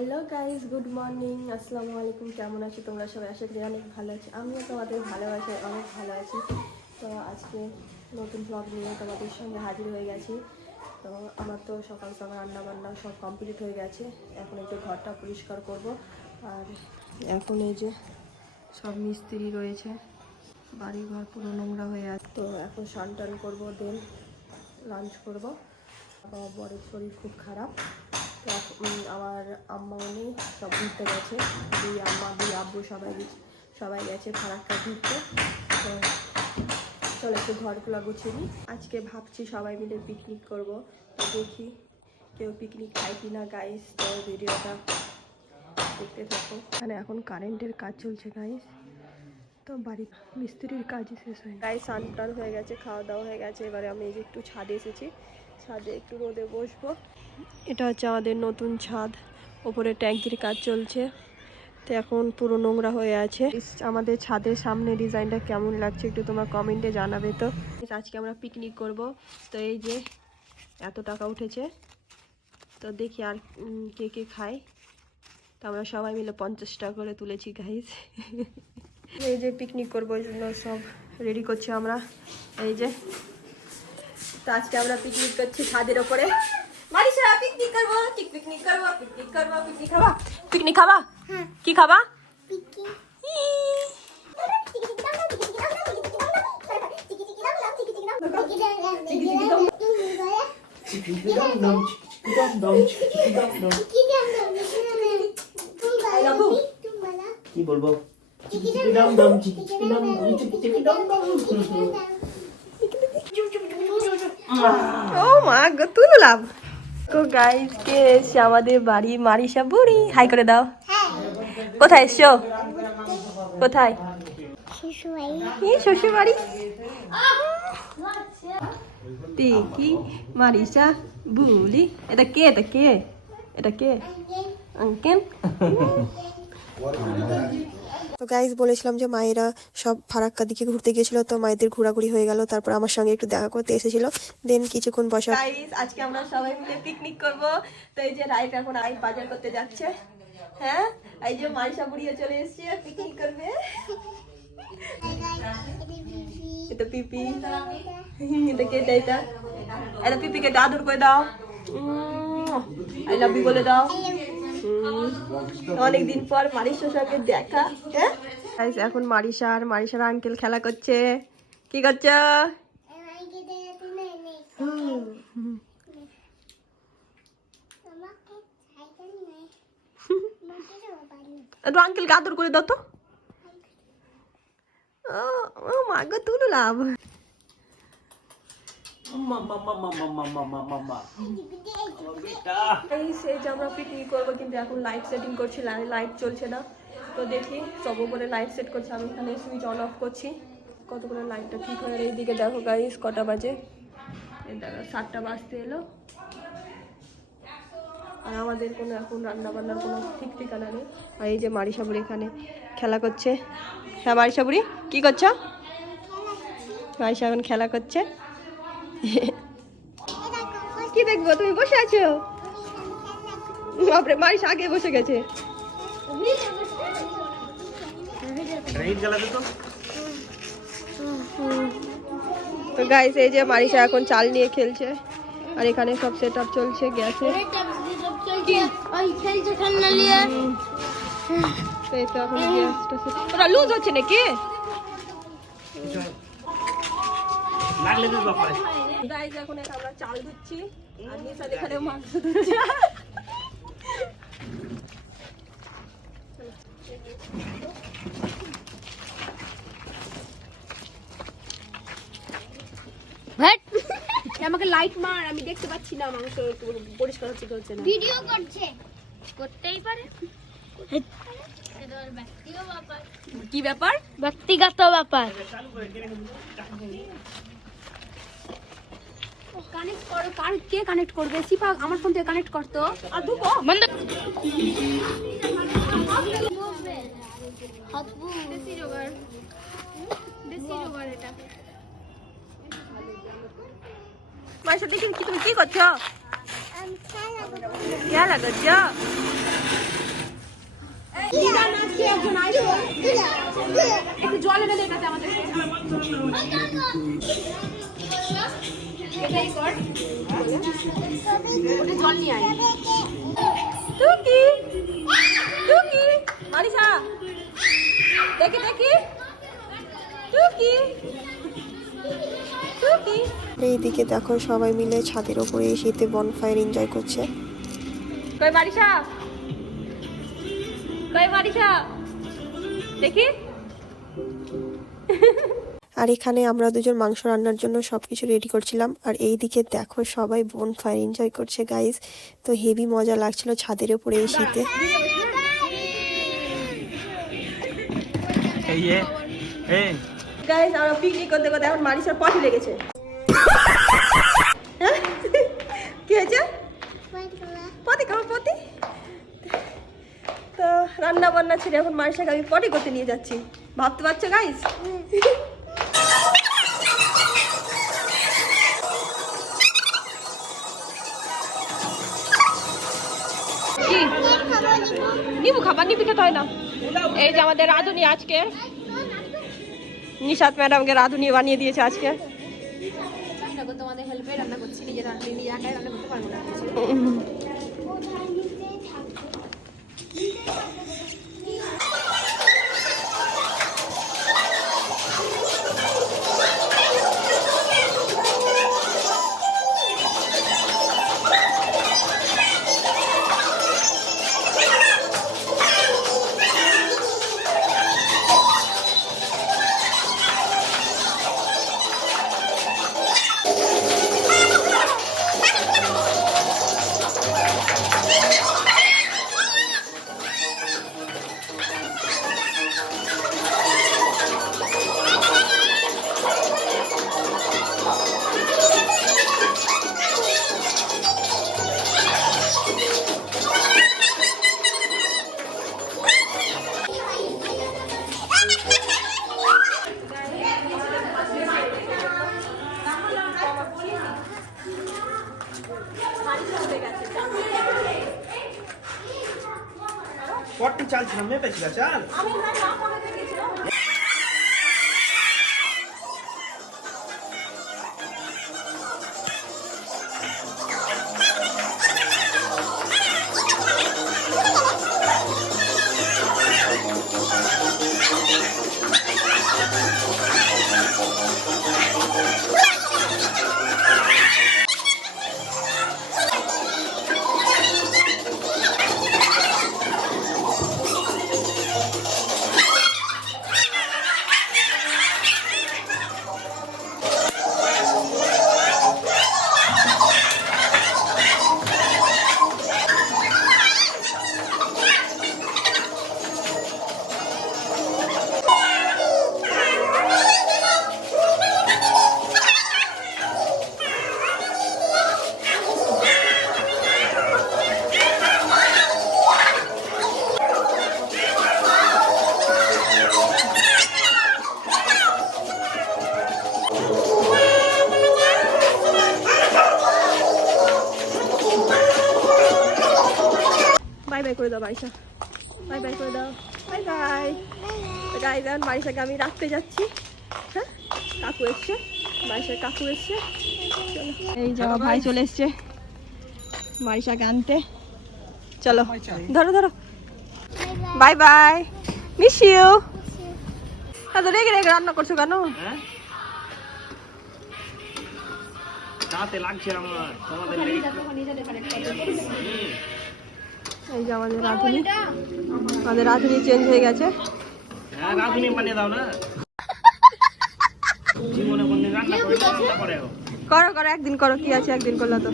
Hello guys, good morning, আসসালামু আলাইকুম। কেমন আছো তোমরা সবাই? আশা করি অনেক ভালো আছি। আমিও তোমাদের ভালোবাসায় অনেক ভালো আছি। তো আজকে নতুন ব্লগ নিয়ে তোমাদের সঙ্গে হাজির হয়ে গেছি। তো আমার তো সকাল সকাল রান্নাবান্না সব কমপ্লিট হয়ে গেছে। এখন একটু ঘরটা পরিষ্কার করব। আর এখন এই যে সব মিস্ত্রি রয়েছে, বাড়ি ঘর পুরো নোংরা হয়ে আছে। তো এখন স্নান টান করবো, দেন লাঞ্চ করবো। বাবা বরের শরীর খুব খারাপ। তো আমার আম্মাও নেই, সব ঘুরতে গেছে। দুই আম্মা দুই আব্বু সবাই গেছে ফারাক্কা ঘুরতে। তো চলো একটু ঘরগুলো গুছিয়ে নিই। আজকে ভাবছি সবাই মিলে পিকনিক করব। তো দেখি কেউ পিকনিক খায় কি না গাইস। তো ভিডিওটা দেখতে থাকো। এখানে এখন কারেন্টের কাজ চলছে গাইস। তো বাড়ির মিস্ত্রির কাজই শেষ হয় গাইস। স্নান টান হয়ে গেছে, খাওয়া দাওয়া হয়ে গেছে। এবারে আমি এই যে একটু ছাদে এসেছি, ছাদে একটু রোদে বসবো। এটা হচ্ছে আমাদের নতুন ছাদ, ওপরে ট্যাঙ্কির কাজ চলছে। তো এখন পুরো নোংরা হয়ে আছে। আমাদের ছাদের সামনে ডিজাইনটা কেমন লাগছে একটু তোমার কমেন্টে জানাবে। তো আজকে আমরা পিকনিক করব। তো এই যে এত টাকা উঠেছে, তো দেখি আর কে কে খায়। তো আমরা সবাই মিলে 50 টাকা করে তুলেছি গাইস। এই যে পিকনিক করবো ওই জন্য সব রেডি করছি আমরা। এই যে তো আজকে আমরা পিকনিক করছি ছাদের ওপরে। মারিশা পিকনিক করবো, পিকনিক করবো, পিকনিক করবো, পিকনিক খাবা, পিকনিক খাবা, কি খাবা? কি বলবো? ও মা গো, তুলো লাভ। তো গাইস কে এসছে আমাদের বাড়ি? মারিশা বুড়ি, হাই করে দাও। কোথায় এসছো? কোথায়? শ্বশুর বাড়ি। দেখি মারিশা বুড়ি। এটা কে? এটা কে? এটা কে? আঙ্কেল। তো গাইজ বলেছিলাম যে মায়েরা সব ফারাক্কা দিকে ঘুরতে গিয়েছিল। তো মায়েদের ঘোরাঘুরি হয়ে গেল, তারপর আমার সঙ্গে একটু দেখা করতে এসেছিল। দেন কিছুক্ষণ বসা। গাইজ আজকে আমরা সবাই মিলে পিকনিক করব। তো এই যে রাইট এখন বাজার করতে যাচ্ছে। হ্যাঁ, এই যে মারিশা বুড়িও চলে এসেছে, পিকনিক করবে। এটা পিপি, এটা কে? এটা এটা পিপিকে আদর করে দাও, আই লাভ ইউ বলে দাও। অনেকদিন পর মারিশার সঙ্গে দেখা। হ্যাঁ এখন মারিশা আর মারিশার আঙ্কেল খেলা করছে। কি করছো? আঙ্কেলকে আদর করে দাও তো। ও মা গো, তুলো লাভ। আমরা পিকনিক করবো, কিন্তু এখন লাইট সেটিং করছি, লাইট চলছে না। তো দেখি সব উপরে লাইট সেট করছে, আমি এখানে সুইচ অন অফ করছি। কত করে লাইটটা ঠিক হয়ে। এইদিকে দেখো গাইস কটা বাজে, দেখো 7টা বাজতে এলো। আর আমাদের কোনো এখন রান্না বান্নার কোনো ঠিক ঠিকানা নেই। আর এই যে মারিশা বুড়ি এখানে খেলা করছে। হ্যাঁ মারিশা বুড়ি কি করছো? মারিশা এখন খেলা করছে। কি দেখবো? তুমি বসে আছো? বাপরে, মারিশা আগে বসে গেছে। তো গাইস এই যে মারিশা এখন চাল নিয়ে খেলছে। আর এখানে সব সেট আপ চলছে গ্যাসে। ওরা লুজ হচ্ছে নাকি? গাইস এখন আমরা চাল ধুচ্ছি, আর নিশাদ এখানে মাংস ধুচ্ছে। আমাকে লাইট মার, আমি দেখতে পাচ্ছি না মাংস পরিষ্কার হচ্ছে কি হচ্ছে না। ভিডিও করছে, করতেই পারে। কি ব্যাপার? ব্যক্তিগত ব্যাপার। কানেক্ট করো। কে কানেক্ট করবে? সিপা আমার ফোন থেকে কানেক্ট করতো। আর ধুকো বন্ধ। দেশি জোগাড়, দেশি জোগাড় এটা। মায়ের সাথে কি তুমি কি করছো? খেলা করছো? একটু জল এনে দে এটাতে আমাদের এটাই কর ওটা জল নিয়ে আয় টুকি টুকি মারিসা দেখি দেখি টুকি টুকি এইদিকে দেখো সবাই মিলে ছাদের উপরে শীতে বনফায়ার এনজয় করছে কই মারিসা দেখি আর এখানে আমরা দুজন মাংস রান্নার জন্য সবকিছু রেডি করছিলাম আর এইদিকে দেখো সবাই বনফায়ার এনজয় করছে গাইস তো হেভি মজা লাগছিল ছাদের উপরে এই শীতে গাইস আমরা পিকনিক করতে করতে এখন মারিসার পটি লেগেছে কি হয়েছে পটি খাও পটি তো রান্না বান্না ছেড়ে এখন মারিসাকে আমি পটি করতে নিয়ে যাচ্ছি ভাবতে পারছো গাইস কি নিবু খাবার নিবি খেতে হয় না এই যে আমাদের রাঁধুনি আজকে নিশাত ম্যাডামকে রাঁধুনি বানিয়ে দিয়েছে আজকে তোমাদের হেল্পে রান্না করছি নিজে একাই রান্না করতে পারবো না পট্টি চাল ছিল মেপেছিল চাল বাই বাই করে দাও মারিসা বাই বাই করে দাও বাই বাই গাইস এখন মারিসাকে আমি রাখতে যাচ্ছি হ্যাঁ কাকু এসছে মারিসার কাকু এসছে চলো এই যাওয়া ভাই চলে এসছে মারিসাকে আনতে চলো ধরো ধরো বাই বাই মিস ইউ এত রেগে রেগে রান্না করছো কেন দাঁতে লাগছে আমার তোমাদের এই যে আমাদের রাঁধুনি চেঞ্জ হয়ে গেছে হ্যাঁ রাঁধুনি বানিয়ে দাও না জীবনে কোনদিন রান্না করে না রান্না করে করো করো একদিন করো কি আছে একদিন করলে তো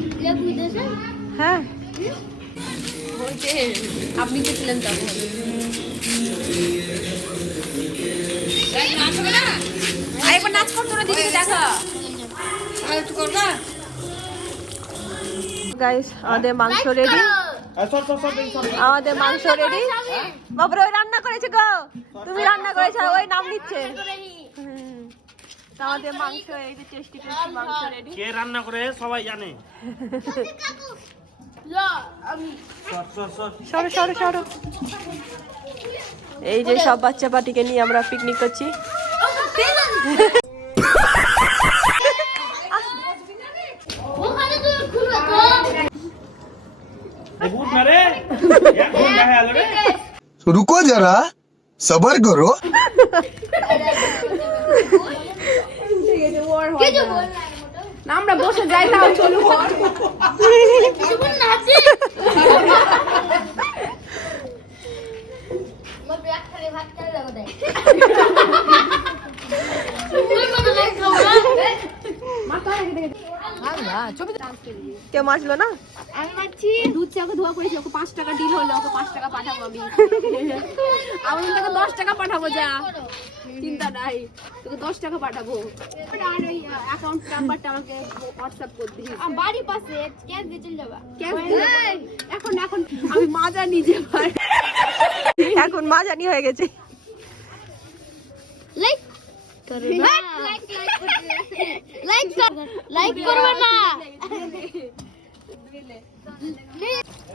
হ্যাঁ আপনি তো ছিলেন তখন আরেকবার নাচ করতো না দিদি দেখা আর একটু করবা গাইস আমাদের মাংস রেডি আমাদের মাংস রেডি বাবরে ওই রান্না করেছে গো তুমি রান্না করেছো ওই নাম নিচ্ছে আমাদের মাংস এই যে টেস্টি টেস্টি মাংস রেডি কে রান্না করে সবাই জানে সরো সরো সরো। এই যে সব বাচ্চা পার্টিকে নিয়ে আমরা পিকনিক করছি। ভূত না রে এখন দেখা গেল রে रुको जरा सबर करो না আমরা বসে যাই না চলো। কেউ মাছলো না? আমি মারছি। দুধ চা ওকে ধোয়া করেছি, ওকে 5 টাকা ডিল হলো, ওকে 5 টাকা পাঠাবো আমি। আমি তোকে 10 টাকা পাঠাবো, যা চিন্তা নাই, তোকে 10 টাকা পাঠাবো। আর ওই অ্যাকাউন্ট নাম্বারটা আমাকে হোয়াটসঅ্যাপ করে দিস। বাড়ি পাশে ক্যাশ দিয়ে চলে যাবা। এখন এখন আমি মাজা নিজে পাই, এখন মাজানি হয়ে গেছে। লাইক করো না, লাইক করবে না।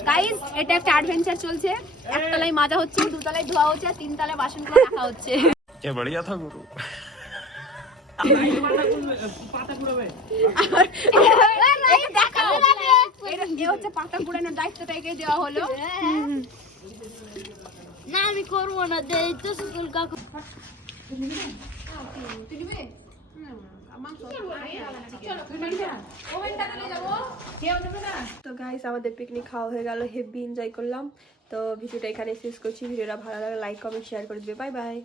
গাইস, এটা একটা অ্যাডভেঞ্চার চলছে। একতলায় মাজা হচ্ছে, দুতলায় ধোয়া হচ্ছে, আর তিনতলায় বাসনগুলো রাখা হচ্ছে। কে বড়িয়া থা গুরু পাতা কুড়াবে এ হচ্ছে পাতা কুড়ানোর দায়িত্বটা একে দেওয়া হলো। না আমি করবো না, দেই তো স্কুল কাকু। তো গাইস, আমাদের পিকনিক খাওয়া হয়ে গেল, হেভি এনজয় করলাম। তো ভিডিওটা এখানে শেষ করছি। ভিডিওটা ভালো লাগলে লাইক কমেন্ট শেয়ার করে দিবে। Bye bye.